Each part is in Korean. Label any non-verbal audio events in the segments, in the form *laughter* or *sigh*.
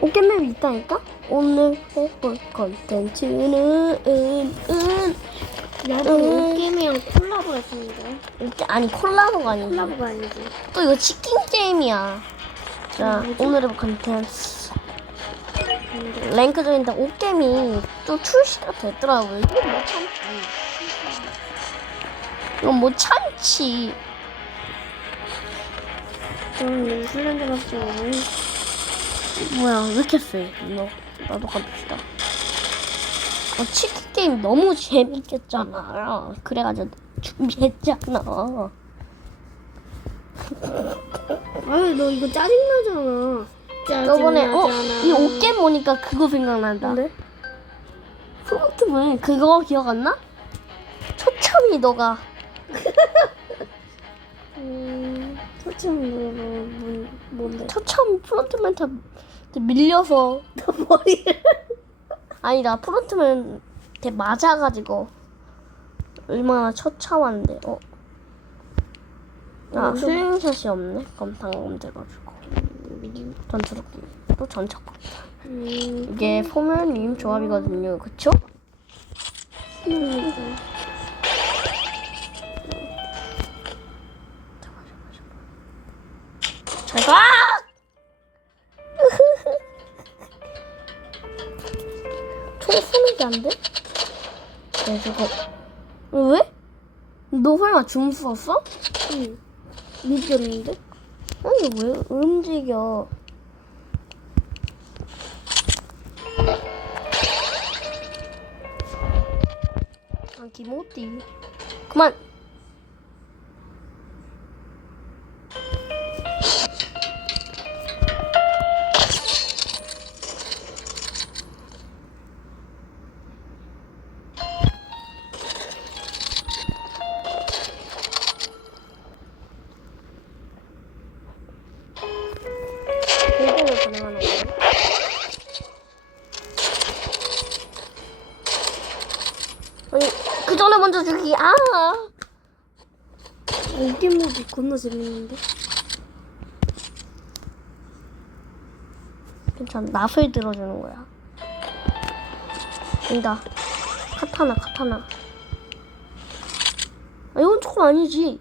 오켓맵이 있다니까? 오늘 해볼 컨텐츠는 은, 은. 나도 음. 게임이랑 콜라보 했습니다. 이렇게- 아니 콜라보가 아니지 콜라보가 아니지. 또 이거 치킨 게임이야 자 뭐지? 오늘 해볼 컨텐츠 랭크 중인데 오게임이 또 출시가 됐더라고요 이건 못 참지 이건 못 참지 저는 훈련해봤죠. 뭐야 왜 이렇게 세? 너 나도 가봅시다. 어, 치킨 게임 너무 재밌겠잖아. 그래가지고 준비했잖아. *laughs* 아유 너 이거 짜증나잖아. 어 짜증나잖아. 이 옷게임 보니까 그거 생각난다. 근데? 프론트맨 그거 기억 안 나? 초참이 너가 *laughs* *laughs* 음, 솔직히 뭐, 뭔데? 초참 프론트맨한테 밀려서 *laughs* 머리를. 아니다 프론트맨한테 맞아가지고 얼마나 처참한데 어. 아 음, 슬링샷이 없네 그럼 방금 돼가지고 전투력기 또 전착 음, 이게 포면님 조합이거든요 그쵸? 음, 잘 가! *laughs* 총 쏘는 게 안 돼? 네 저거 왜? 너 설마 줌 썼어? 응. 미쳤는데? 아니 왜 움직여? 아 기모띠 그만. 겁나 재밌는데? 괜찮아. 낫을 들어주는 거야. 아니다. 카타나 카타나. 아 이건 조금 아니지.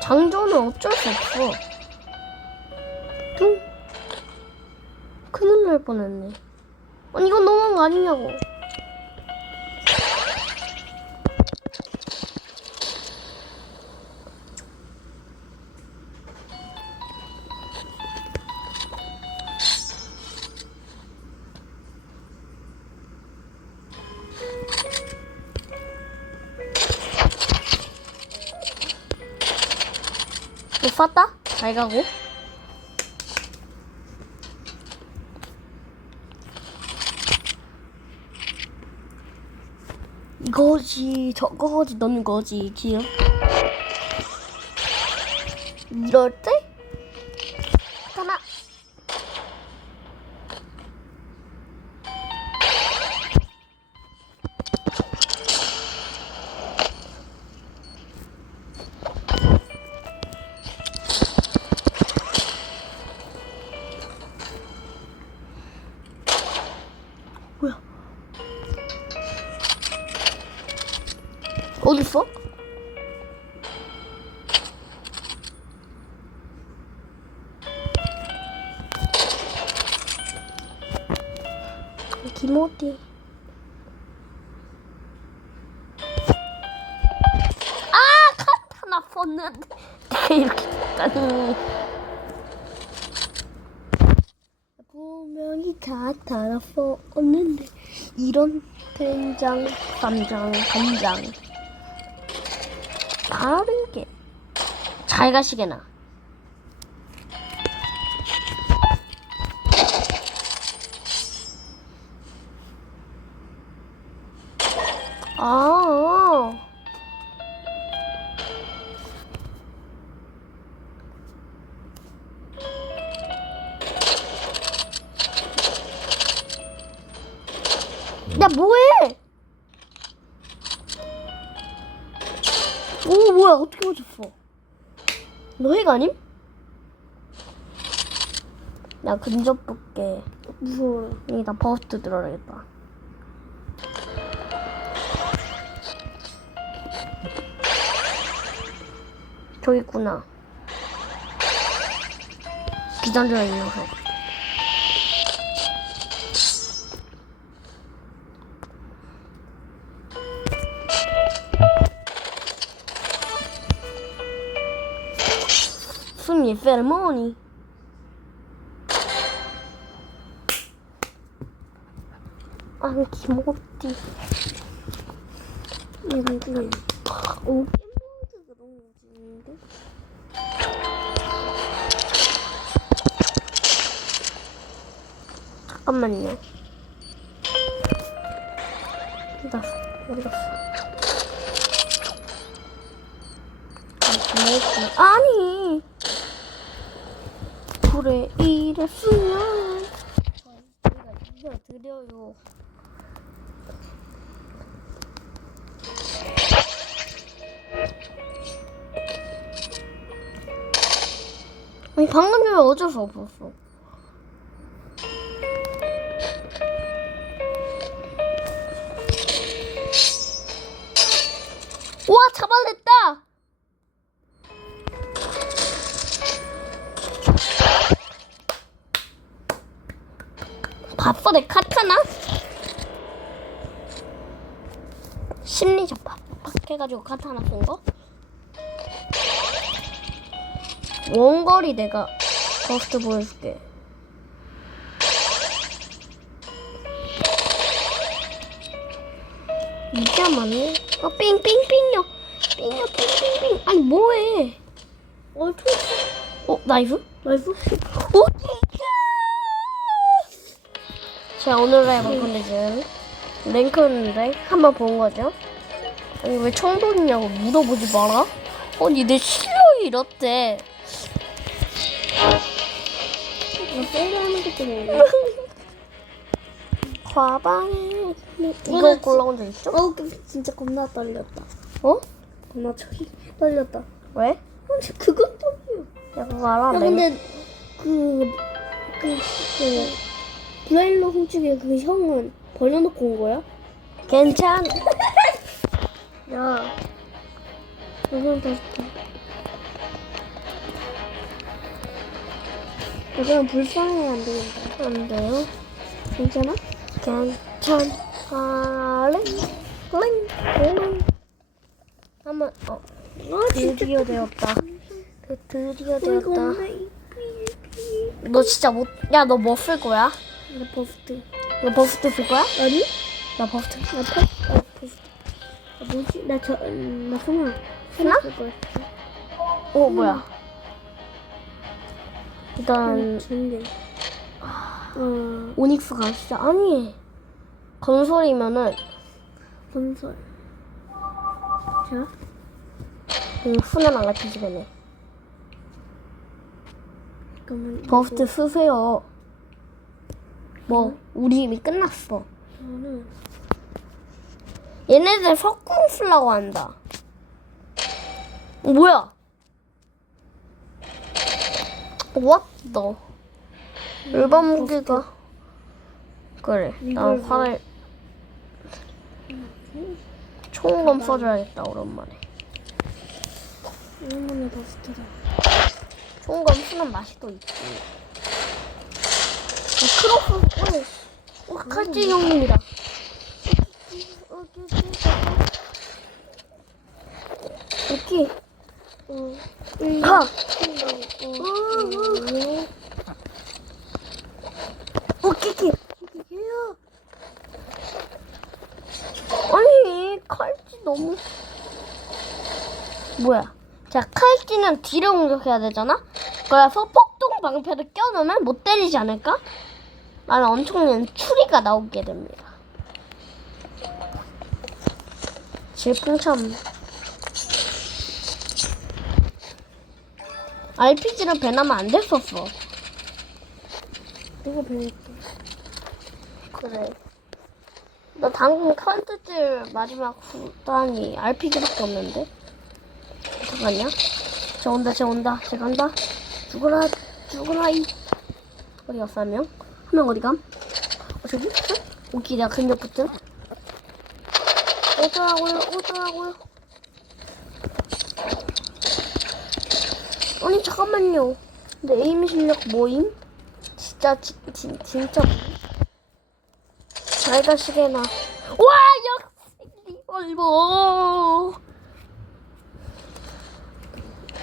장전은 어쩔 수 없어. 뚱. 큰일 날 뻔했네. 아니 이건 너무한 거 아니냐고 못 쐈다? 잘 가고. 이거지 저거지 넌 거지 기억. 이럴 때 김어디. 아 카타나 썼는데. *laughs* 이렇게 아니. 분명히 카타나 썼는데. 이런 된장 쌈장 간장. 다르게. 잘 가시게나 아 야 뭐해 오 뭐야 어떻게 맞췄어 너핵 아님? 나 근접 볼게. 무서워요. 여기다 버스트 들어야겠다. 저기 있구나. 기다려 이 녀석. 숨이 페르모니. 아니 김호띠. 이건 그냥 오. 잠깐만요. 갔어? 어디 갔어? 아. 아니. 그래 이랬으면. 우리가 이겨드려요. 아니 방금 전에 어쩔 수 없었어. 와 잡아냈다. 봤어 내 카타나? 심리적 박박해가지고 카타나 쓴 거? 원거리 내가 버스트 보여줄게. 이자 맞네? 어, 삥 삥 삥요. 삥요, 삥 삥 삥. 아니, 뭐해? 어, 저 어, 나이프? 말고 오! 자, 오늘 해볼 컨텐츠. 랭크인데, 한번 본 거죠? 아니, 왜 청동이냐고 물어보지 마라? 아니, 내 실력이 이렇대. 나 세일하는 것 때문에. *laughs* 과방에. 이거 골라온 적 있어? 어, 그 진짜 겁나 떨렸다. 어? 겁나 저기 떨렸다. 왜? 근데 그건 떨려. 야, 그거 알아? 야, 랭- 근데 그, 그, 그, 브라일러 훔치기 그 형은 벌려놓고 온 거야? 괜찮. *laughs* 야, 이건 다 좋다. 이건 불쌍해 안 되겠다. 안 돼요. 괜찮아? 괜찮아. 랭. 한번, 어, 아, 드디어 되었다. 그 드디어 되었다. 너 진짜 못, 야, 너 뭐 쓸 거야? 이- 나 버스트. 너 버스트 쓸 거야? 아니? 나 버스트. 나 퍼, 아, 버스트. 아, 뭐지? 나 저, 음, 나 소나. 소나? 어, 뭐야? 일단, 음, 어, 오닉스가 진짜, 아니. 건설이면은, 건설. 자, 음, 훈한 알라피지겠네. 잠깐만. 버스트 쓰세요. 뭐, 우리 이미 끝났어. 이거는 얘네들 석궁 쓰려고 한다. 어, 뭐야? What the? 일반 무기가 그래. 나 화를 총검 써줘야겠다 오랜만에. 일본의 버스트다. 총검 쓰는 맛이 또 있지. 어, 크로스 어, 어, 칼찌 형님이다. 여기 어, 가. 어, 오키키. 아니 칼찌 너무 뭐야? 자 칼찌는 뒤로 공격해야 되잖아. 그래서 폭동 방패를 껴놓으면 못 때리지 않을까? 나는 엄청난 추리가 나오게 됩니다. 질풍참 RPG를 배나면 안 됐었어. 누가 배웠다. 그래. 나 당근 컨텐츠 마지막 후단이 RPG밖에 없는데. 잠깐만요. 저 온다, 저 온다, 저 간다. 죽어라, 죽어라, 이. 어디 갔어 한 명? 한 명 어디 감? 어 저기? 오케이 내가 근접 붙음 오더라고요 오더라고요 아니 잠깐만요 근데 에임 실력 뭐임? 진짜 지, 진 진짜? 잘 가시게나 와 역시 리볼버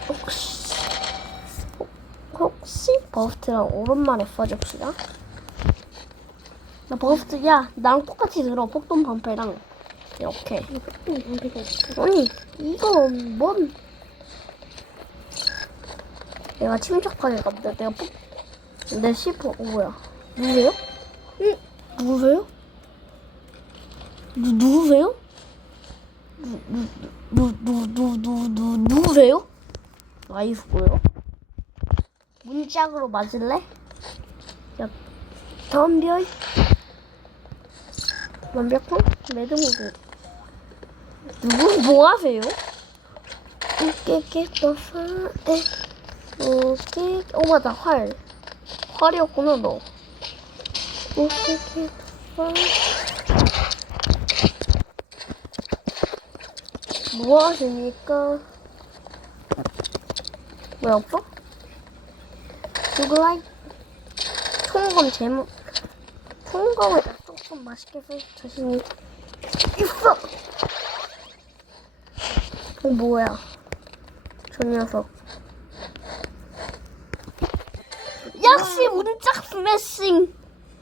혹시 혹시 버스트랑 오랜만에 빠집시다. 나 버스트 야 나랑 똑같이 들어 폭동 반패랑 이렇게. 아니 이거 뭔 내가 침착하게 갑니다 내가 폭... 내 시퍼 어, 뭐야 누구세요? 응 누구세요? 누, 누구세요? 누 누 누 누 누 누 누 누구세요? 와이프고요 문짝으로 맞을래? 야 덤벼 완벽한? 매드모드. 누구 뭐 하세요? 깨깨 떠파에 오케이. 어 맞아. 활. 활이었구나 너. 오케이 떠파 뭐 하십니까? 왜 없어? 누구 라이 총검 제목 총검을 조금 맛있게 쓸 자신이 있어. 어 뭐야? 저 녀석. 역시 문짝 스매싱.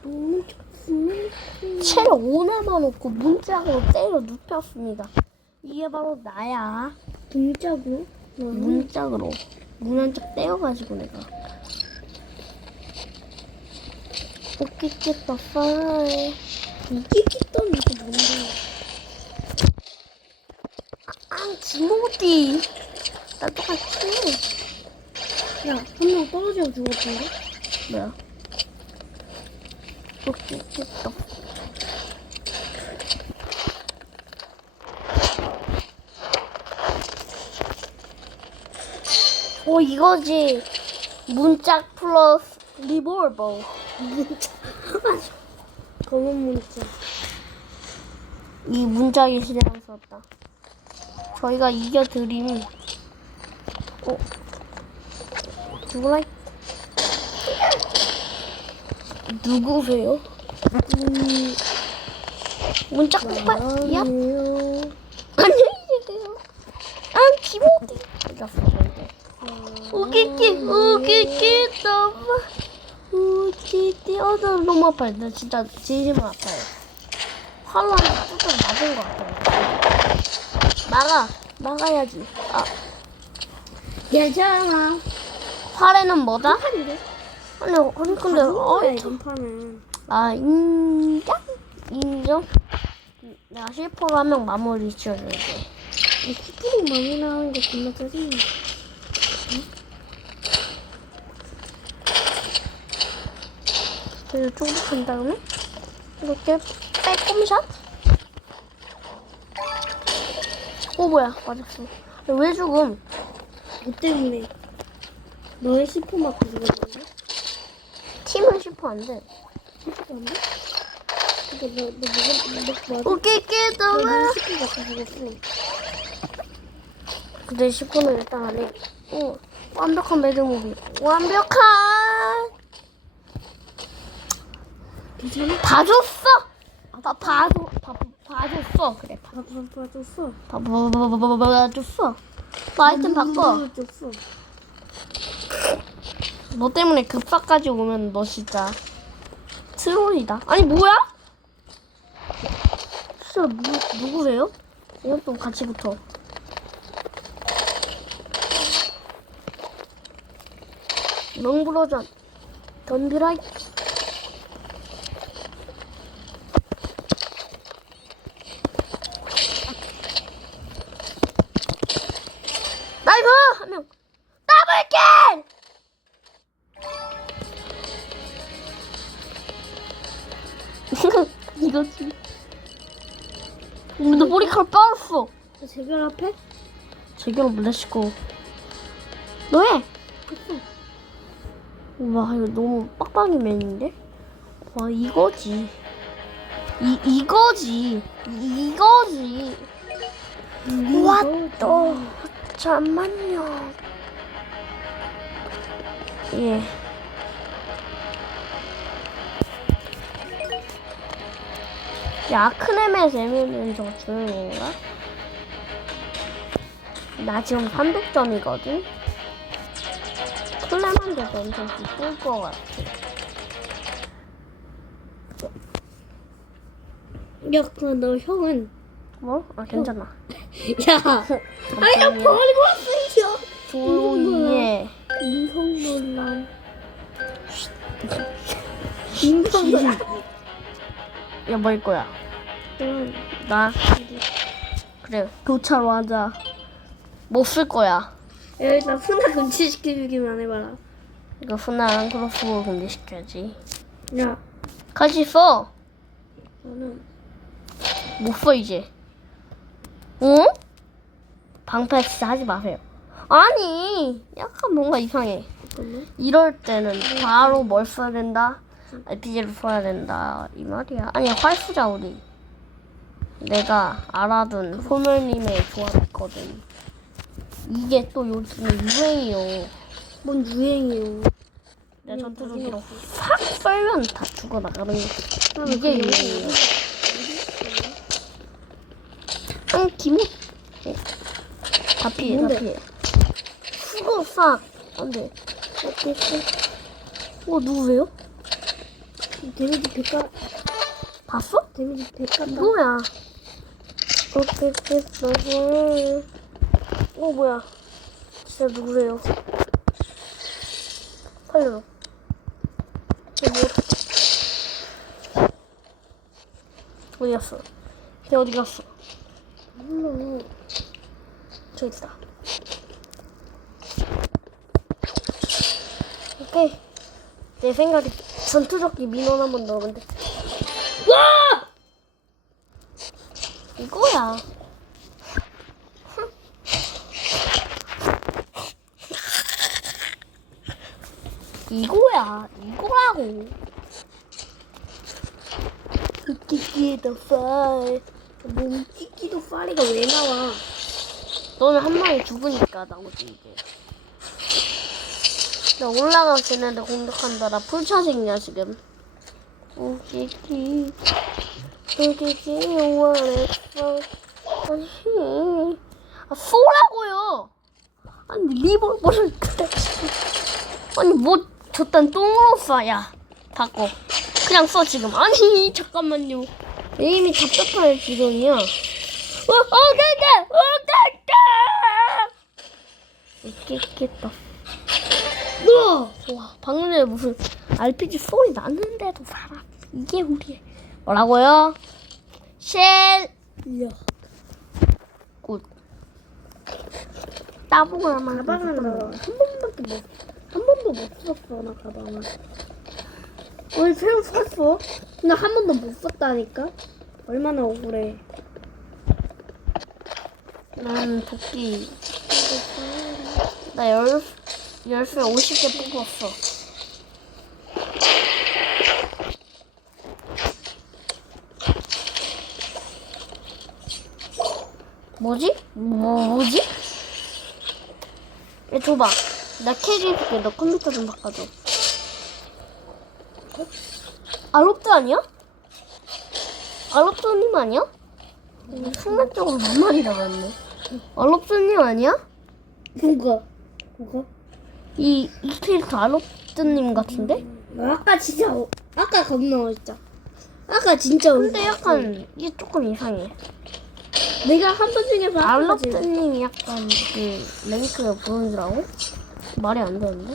너무 좋으면 체력 5나만 놓고 문짝으로 때려 눕혔습니다. 이게 바로 나야. 문자고. 문 문짝으로 문 한 짝 떼어가지고 내가. 떠파이. 이게 끼던 이게 뭔데? 아, 지모디. 나 똑같이. 야, 한 명 떨어져 죽었던데? 뭐야? 떠. 오 이거지. 문짝 플러스 리볼버. 문자. 검은 문자. 이 문짝이 실행스럽다. 저희가 이겨드림. 어? 누구라? 누구세요? 음, 문짝 폭발? 야? 안녕히 계세요. 아, 기모디. 이겼어. 우기기, 우기기, 너무. 우기기. 어, 나 너무 아파요. 나 진짜 진심으로 아파요. 활로 한번 뚜껑 맞은 것 같아요. 막아. 막아야지. 아, 괜찮아. 활에는 뭐다? 아니, 아니 근데, 어, 이런 판은. 아, 인정? 인정? 한명 마무리 지어줄게. 이 스프링 많이 나오는 게 겁나 짜증나. 그래서 중독한 다음에 이렇게 빼꼼샷? 오 뭐야 맞았어 왜 죽음 뭐 때문에? 너의 시프 맞고 죽었는데? 팀은 슈퍼 안돼 시프가 안 돼? 근데 너, 너 뭐가, 너 맞아? 오케이 깨더라 너의 시프 맞고 죽었어. 근데 슈퍼는 일단 안해 오 완벽한 매드무비 완벽한 괜찮아? 봐줬어 다 봐줘 봐, 봐줬어 그래 봐, 봐, 봐, 봐줬어. 봐, 봐, 봐, 봐, 봐, 봐, 봐줬어 너 아이템 바꿔 줬어. 너 때문에 급사까지 오면 너 진짜 트롤이다. 아니 뭐야? 진짜 누, 누구세요? 이것도 같이 붙어. 명불허전 덤비라이 나이스 한명 더블킬 *laughs* 이거지. 근데 머리카락 빠졌어. 너 재결 앞에? 제대로 몰라시고. 너해. 했어. 와 이거 너무 빡빡이 맨인데? 와 이거지 이 이거지 이, 이거지 와또 잠만요 예 야, 크네메 재미는 저 건가? 나 지금 300점이거든? 클레만데도 엄청 기쁠 것 같아. 야, 그럼 너 형은 뭐? 아, 괜찮아. *laughs* 야, 아야 버리고 왔어 조용히 해. 인성 논란. 인성 논란. 야, 뭐일 거야? 응. 나. 그래, 교차로 하자. 못 쓸 거야. 야, 일단 훈화 금지시켜주기만 해봐라. 이거 훈나랑 크로스볼 공개시켜야지. 야, 같이 써! 너는 못 써, 이제. 어? 방패 진짜 하지 마세요. 아니, 약간 뭔가 이상해. 잠깐만. 이럴 때는 바로 뭘 써야 된다? RPG를 써야 된다. 이 말이야. 아니, 활 쓰자, 우리. 내가 알아둔 소멸님의 조합이 있거든. 이게 또 요즘 유행이요. 뭔 유행이요? 내가 전투조기로 팍 썰면 다 죽어 나가는 거. 이게 유행이에요. 응, 기모. 어. 다 피해, 다? 피해. 수고 싹. 안 돼. 어, 누구세요? 데미지 100가, 봤어? 데미지 100가. 뭐야? 어떻게 너무 어 뭐야? 진짜 누구세요? 살려줘. 어, 뭐 어디 갔어? 걔 어디 갔어? 몰라. 저기 있다. 오케이. 내 생각에 전투적기 민원 한번 넣으면 돼. 와! 이거야. 이거야. 이거라고. 끼끼도 파이. 뭐, 끼끼도 파리가 왜 나와? 너는 한 마리 죽으니까 나오지 이제. 나 올라가고 쟤네들 공격한다. 나 풀차징이야 지금. 우기기 우기기 원했어 아니 아 쏘라고요. 아니 리볼버를 아니 뭐 저딴 똥으로 쏴야 바꿔 그냥 써 지금 아니 *laughs* 잠깐만요 이미 답답할 지경이야 어, 어, 됐다! 어, 됐다! 웃기겠다. 너! 와, 방금 전에 무슨 RPG 소리 났는데도 사람. 이게 우리. 뭐라고요? 쉘! 야. 굿. 따봉을 하면 가방은 나한 번밖에 못, 한 번도 못 썼어, 나 가방을. 왜 새로 샀어? 나한 번도 못 썼다니까? 얼마나 억울해. 난 도끼. 나 열, 열쇠 50개 뽑았어. 뭐지? 뭐, 뭐지? 야, 줘봐. 나 캐리 해줄게. 너 컴퓨터 좀 바꿔줘. 알롭드 아니야? 알롭드님 아니야? 순간적으로 몇 마리 나갔네. 알롭드님 아니야? 뭐가? 뭐가? 이, 이 캐릭터 알롭드님 같은데? 나 아까 진짜, 어- 아까 겁나 멋있다. 아까 진짜 근데 약간 이게 조금 이상해. 내가 한 번 중에서 아까 제일- 알롭드님이 약간 그 랭크가 보여주라고? 말이 안 되는데?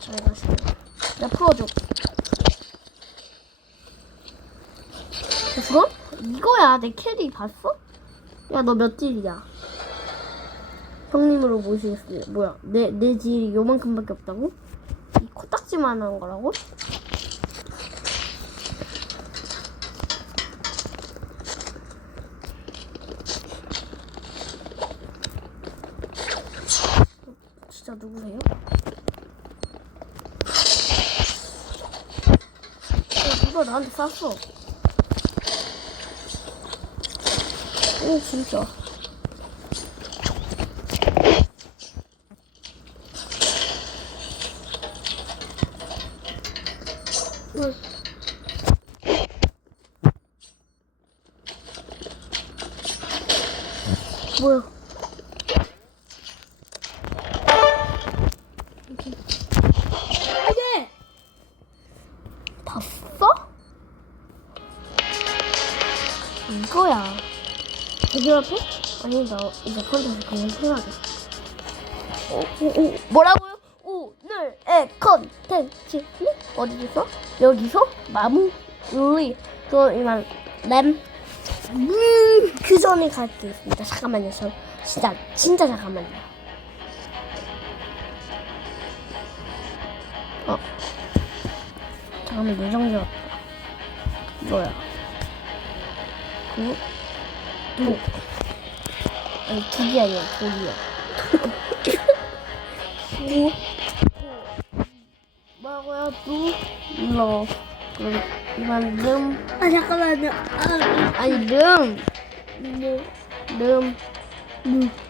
잘 가시네. 나 풀어줘. 됐어? 이거야. 내 캐리 봤어? 야, 너 몇 딜이야? 형님으로 모시겠어요. 뭐야? 내, 내 딜이 요만큼밖에 없다고? 이 코딱지만 한 거라고? 진짜 누구세요? 어, 누가 나한테 쐈어? 오 진짜. 앞에? 아니 나 이제 컨텐츠 그냥 해야겠어. 오, 오, 오, 뭐라고요? 오늘의 컨텐츠는 어디서? 여기서 마무리. 그럼 이만 램. 음, 그 전에 갈 게 있습니다. 잠깐만요. 저 진짜 진짜 잠깐만요. 어. 잠깐만 왔다. 뭐야? 그 도. 아니 독이 아니야 독이야. 도. 뭐라고요? 도. 러. 그럼 이만 름. 아 잠깐만요. 아, 아니 름. 뭐, 름. 뭐.